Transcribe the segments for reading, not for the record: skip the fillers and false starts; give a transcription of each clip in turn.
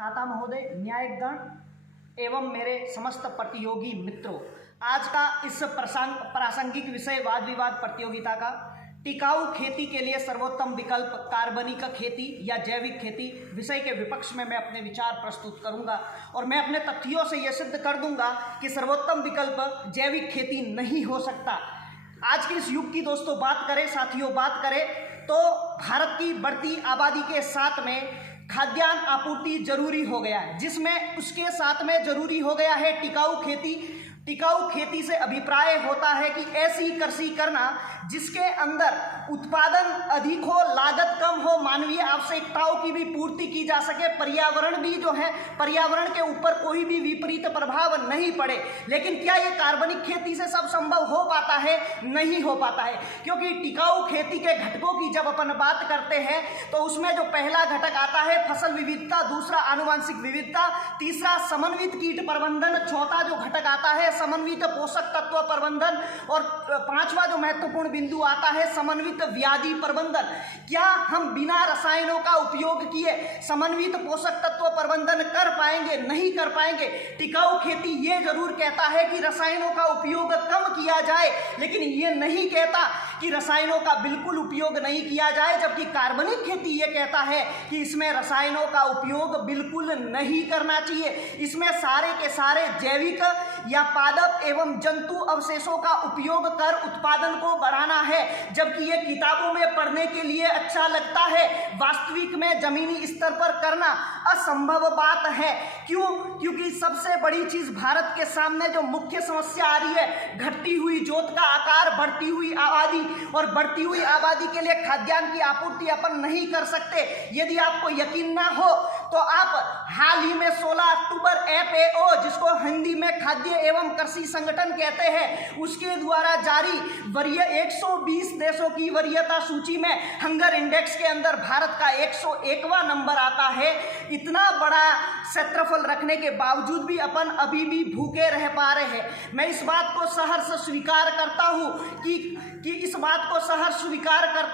छाता महोदय, न्यायिकगण एवं मेरे समस्त प्रतियोगी मित्रों, आज का इस प्रासंगिक विषय वाद विवाद प्रतियोगिता का टिकाऊ खेती के लिए सर्वोत्तम विकल्प कार्बनिक खेती या जैविक खेती विषय के विपक्ष में मैं अपने विचार प्रस्तुत करूंगा और मैं अपने तथ्यों से यह सिद्ध कर दूंगा कि सर्वोत्तम विकल्प जैविक खेती नहीं हो सकता। आज के इस युग की दोस्तों बात करें, साथियों बात करें तो भारत की बढ़ती आबादी के साथ में खाद्यान्न आपूर्ति जरूरी हो गया है, जिसमें उसके साथ में जरूरी हो गया है टिकाऊ खेती। टिकाऊ खेती से अभिप्राय होता है कि ऐसी कृषि करना जिसके अंदर उत्पादन अधिक हो, लागत कम हो, मानवीय आवश्यकताओं की भी पूर्ति की जा सके, पर्यावरण भी जो है पर्यावरण के ऊपर कोई भी विपरीत प्रभाव नहीं पड़े। लेकिन क्या ये कार्बनिक खेती से सब संभव हो पाता है? नहीं हो पाता है, क्योंकि टिकाऊ खेती के घटकों की जब अपन बात करते हैं तो उसमें जो पहला घटक आता है फसल विविधता, दूसरा आनुवंशिक विविधता, तीसरा समन्वित कीट प्रबंधन, चौथा जो घटक आता है समन्वित पोषक तत्व प्रबंधन और पांचवा जो महत्वपूर्ण बिंदु आता है समन्वित व्याधि प्रबंधन। क्या हम बिना रसायनों का उपयोग किए समन्वित पोषक तत्व प्रबंधन कर पाएंगे? नहीं कर पाएंगे। टिकाऊ खेती ये जरूर कहता है कि रसायनों का उपयोग कम किया जाए, लेकिन ये नहीं कहता कि रसायनों का बिल्कुल उपयोग नहीं किया जाए, जबकि कार्बनिक खेती ये कहता है कि इसमें रसायनों का उपयोग बिल्कुल नहीं करना चाहिए। इसमें सारे के सारे जैविक या पादप एवं जंतु अवशेषों का उपयोग कर उत्पादन को बढ़ाना है। जबकि ये किताबों में पढ़ने के लिए अच्छा लगता है, वास्तविक में जमीनी स्तर पर करना असंभव बात है। क्यों? क्योंकि सबसे बड़ी चीज भारत के सामने जो मुख्य समस्या आ रही है, घटती हुई जोत का आकार, बढ़ती हुई आबादी, और बढ़ती हुई आबादी के लिए खाद्यान्न की आपूर्ति अपन नहीं कर सकते। यदि आपको यकीन ना हो तो आप हाल ही में 16 अक्टूबर FAO, जिसको हिंदी में खाद्य एवं कृषि संगठन कहते हैं, उसके द्वारा जारी वरीय 120 देशों की वरीयता सूची में हंगर इंडेक्स के अंदर भारत का 101वां नंबर आता है। इतना बड़ा क्षेत्रफल रखने के बावजूद भी अपन अभी भी भूखे रह पा रहे हैं। मैं इस बात को सहर्ष स्वीकार करता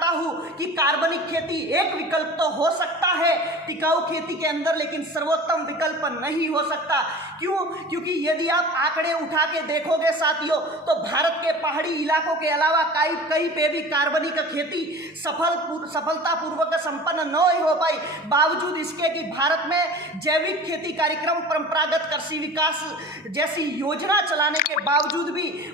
हूं कि कार्बनिक खेती एक विकल्प तो हो सकता है टिकाऊ खेती के अंदर, लेकिन सर्वोत्तम विकल्प नहीं हो सकता। क्यों? क्योंकि यदि आप आंकड़े उठा के देखोगे साथियों, तो भारत के पहाड़ी इलाकों के अलावा कहीं पे भी कार्बनिक खेती सफलतापूर्वक संपन्न नहीं हो पाई। बावजूद इसके कि भारत में जैविक खेती कार्यक्रम, परंपरागत कृषि विकास जैसी योजना चलाने के बावजूद भी